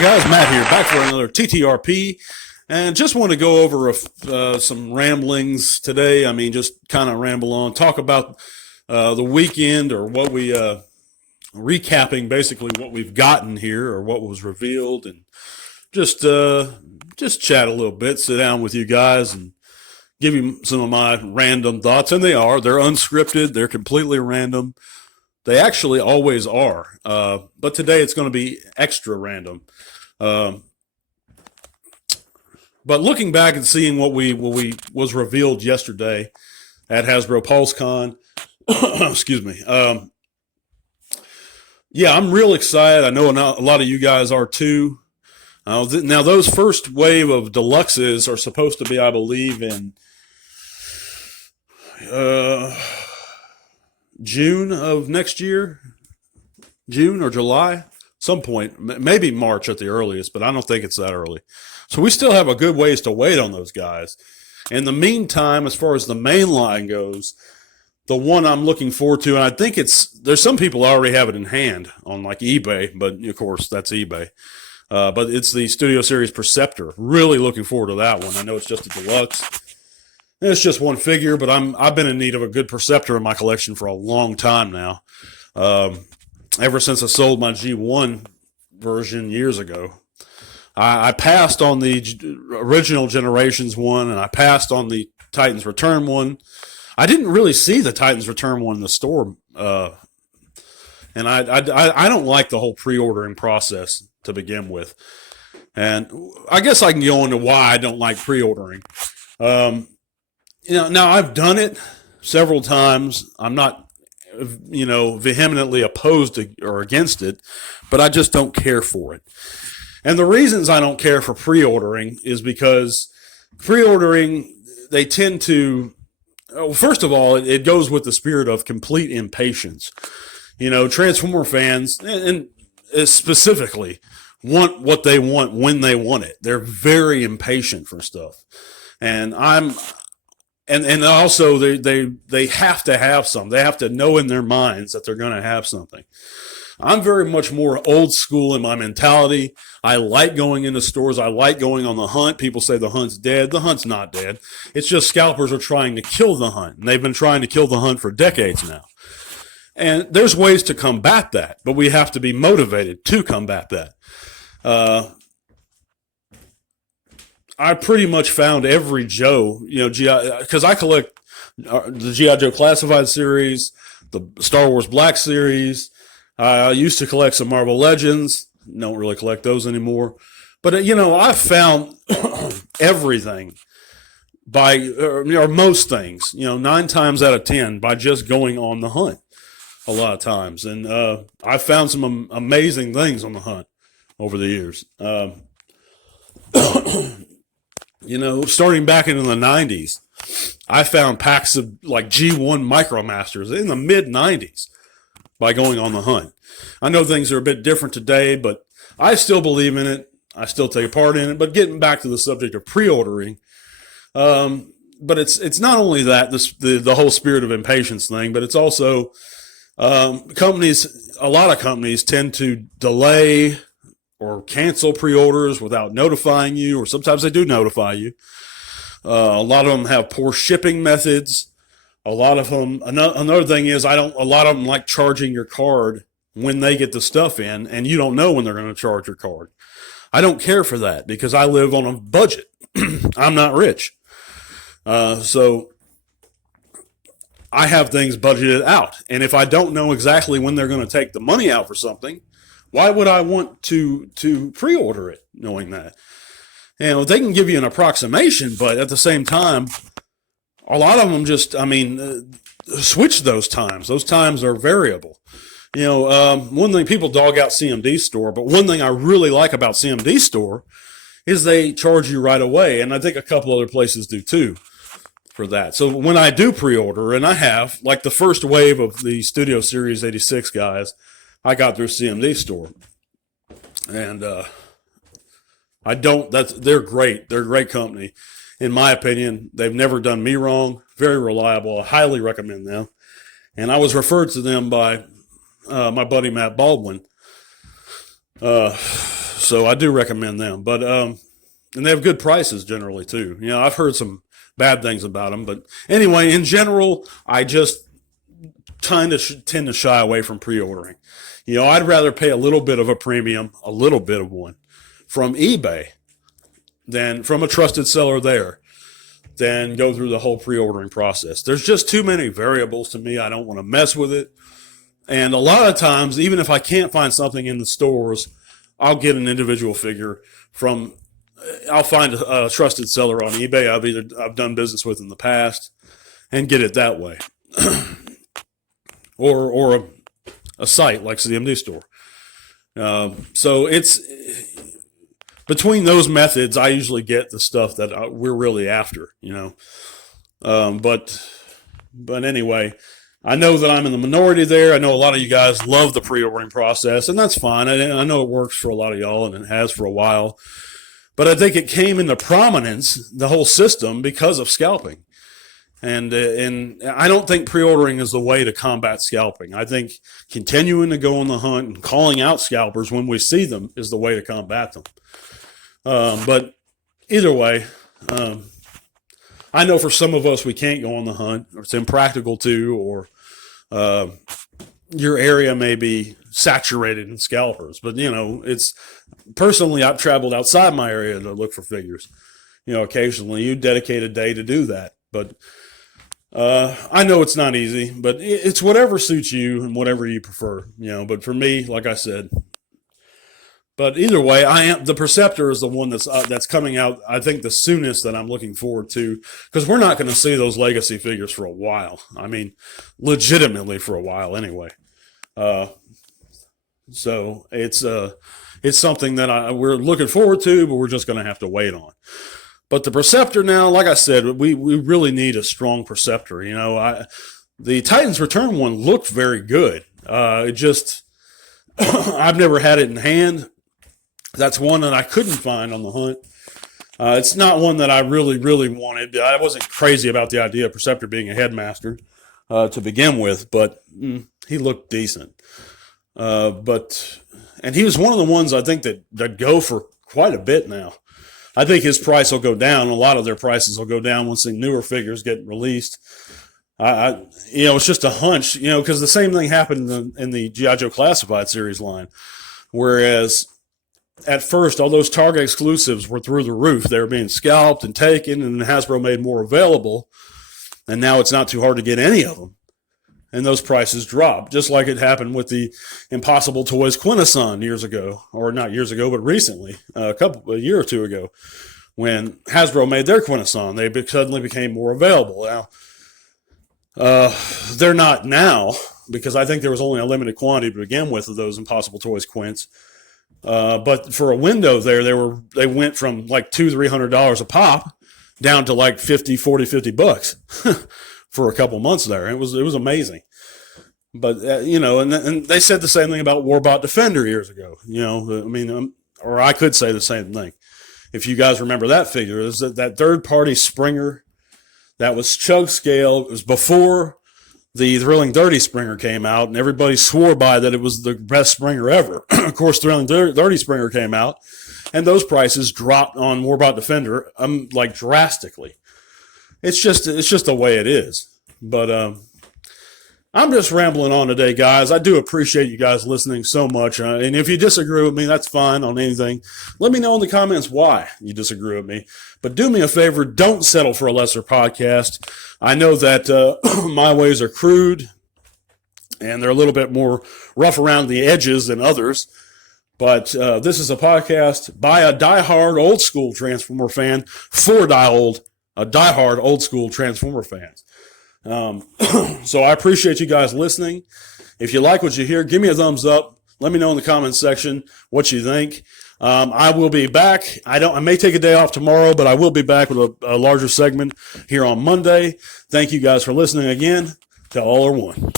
guys, Matt here, back for another TTRP, and just want to go over some ramblings today. I mean, just kind of ramble on, talk about the weekend, or what we recapping basically what we've gotten here or what was revealed, and just chat a little bit, sit down with you guys, and give you some of my random thoughts. And they're unscripted, they're completely random. They actually always are, but today it's going to be extra random. But looking back and seeing what was revealed yesterday at Hasbro PulseCon, excuse me. Yeah, I'm real excited. I know a lot of you guys are too. Now, those first wave of deluxes are supposed to be, I believe, in June of next year, June or July, some point, maybe March at the earliest, but I don't think it's that early. So we still have a good ways to wait on those guys. In the meantime, as far as the main line goes, the one I'm looking forward to, and I think there's some people already have it in hand on like eBay, but of course that's eBay. But it's the Studio Series Perceptor. Really looking forward to that one. I know it's just a deluxe. It's just one figure, but I've been in need of a good Perceptor in my collection for a long time now. Ever since I sold my G1 version years ago. I passed on the original Generations one, and I passed on the Titans Return one. I didn't really see the Titans Return one in the store, and I don't like the whole pre-ordering process to begin with. And I guess I can go into why I don't like pre-ordering. Now I've done it several times. I'm not, vehemently opposed to, or against it, but I just don't care for it. And the reasons I don't care for pre-ordering is because pre-ordering, they tend to, first of all, it goes with the spirit of complete impatience. Transformer fans, and specifically, want what they want when they want it. They're very impatient for stuff. And And also they have to have some. They have to know in their minds that they're going to have something. I'm very much more old school in my mentality. I like going into stores. I like going on the hunt. People say the hunt's dead. The hunt's not dead. It's just scalpers are trying to kill the hunt. And they've been trying to kill the hunt for decades now. And there's ways to combat that, but we have to be motivated to combat that. I pretty much found every Joe, because I collect the G.I. Joe Classified series, the Star Wars Black series. I used to collect some Marvel Legends. Don't really collect those anymore. But, I found everything or most things, 9 times out of 10 by just going on the hunt a lot of times. And I found some amazing things on the hunt over the years. Starting back into the 90s, I found packs of like G1 Micromasters in the mid-90s by going on the hunt. I know things are a bit different today, but I still believe in it. I still take part in it. But getting back to the subject of pre-ordering, but it's not only that, the whole spirit of impatience thing, but it's also a lot of companies tend to delay or cancel pre-orders without notifying you, or sometimes they do notify you. A lot of them have poor shipping methods. A lot of them, another thing is, a lot of them like charging your card when they get the stuff in, and you don't know when they're going to charge your card. I don't care for that because I live on a budget. I'm not rich. So I have things budgeted out. And if I don't know exactly when they're going to take the money out for something, why would I want to pre-order it knowing that? They can give you an approximation, but at the same time, a lot of them just, switch those times. Those times are variable. One thing, people dog out CMD Store, but one thing I really like about CMD Store is they charge you right away. And I think a couple other places do too for that. So when I do pre-order, and I have, like the first wave of the Studio Series 86 guys, I got through CMD Store. And they're great. They're a great company. In my opinion, they've never done me wrong. Very reliable. I highly recommend them. And I was referred to them by my buddy Matt Baldwin. So I do recommend them. But and they have good prices generally too. I've heard some bad things about them, but anyway, in general, I just tend to shy away from pre-ordering. I'd rather pay a little bit of a premium, a little bit of one, from eBay than from a trusted seller there, than go through the whole pre-ordering process. There's just too many variables to me. I don't want to mess with it. And a lot of times, even if I can't find something in the stores, I'll get an individual figure I'll find a trusted seller on eBay I've done business with in the past and get it that way. or a site like CMD Store. So it's between those methods, I usually get the stuff that we're really after, But anyway, I know that I'm in the minority there. I know a lot of you guys love the pre-ordering process, and that's fine. I know it works for a lot of y'all, and it has for a while. But I think it came into prominence, the whole system, because of scalping. And I don't think pre-ordering is the way to combat scalping. I think continuing to go on the hunt and calling out scalpers when we see them is the way to combat them. But either way, I know for some of us we can't go on the hunt, or it's impractical to, or your area may be saturated in scalpers. But, it's personally, I've traveled outside my area to look for figures. Occasionally you dedicate a day to do that. But I know it's not easy, but it's whatever suits you and whatever you prefer, But for me, like I said, but either way, the Perceptor is the one that's coming out, I think, the soonest that I'm looking forward to, because we're not going to see those legacy figures for a while. I mean, legitimately for a while anyway. So it's something that we're looking forward to, but we're just going to have to wait on. But the Perceptor now, like I said, we really need a strong Perceptor. The Titan's Return one looked very good. It just, I've never had it in hand. That's one that I couldn't find on the hunt. It's not one that I really, really wanted. I wasn't crazy about the idea of Perceptor being a headmaster to begin with, but he looked decent. And he was one of the ones I think that go for quite a bit now. I think his price will go down. A lot of their prices will go down once the newer figures get released. It's just a hunch, because the same thing happened in the G.I. Joe Classified series line. Whereas at first, all those Target exclusives were through the roof. They were being scalped and taken, and Hasbro made more available. And now it's not too hard to get any of them. And those prices dropped, just like it happened with the Impossible Toys Quintesson years ago, or not years ago, but recently, a year or two ago, when Hasbro made their Quintesson. They suddenly became more available. Now, they're not now, because I think there was only a limited quantity to begin with of those Impossible Toys Quints. But for a window there, they went from like $200-$300 a pop down to like $50 for a couple months there. It was amazing. But, and they said the same thing about Warbot Defender years ago, or I could say the same thing. If you guys remember that figure, is that third-party Springer that was chug scale. It was before the Thrilling Dirty Springer came out, and everybody swore by that it was the best Springer ever. Of course, Thrilling Dirty Springer came out, and those prices dropped on Warbot Defender, like drastically. It's just the way it is. But I'm just rambling on today, guys. I do appreciate you guys listening so much. And if you disagree with me, that's fine on anything. Let me know in the comments why you disagree with me. But do me a favor, don't settle for a lesser podcast. I know that my ways are crude, and they're a little bit more rough around the edges than others. But this is a podcast by a diehard old school Transformer fan for diehard old school Transformer fans. So I appreciate you guys listening. If you like what you hear, give me a thumbs up. Let me know in the comments section what you think. I will be back. I may take a day off tomorrow, but I will be back with a larger segment here on Monday. Thank you guys for listening again. Till all are one.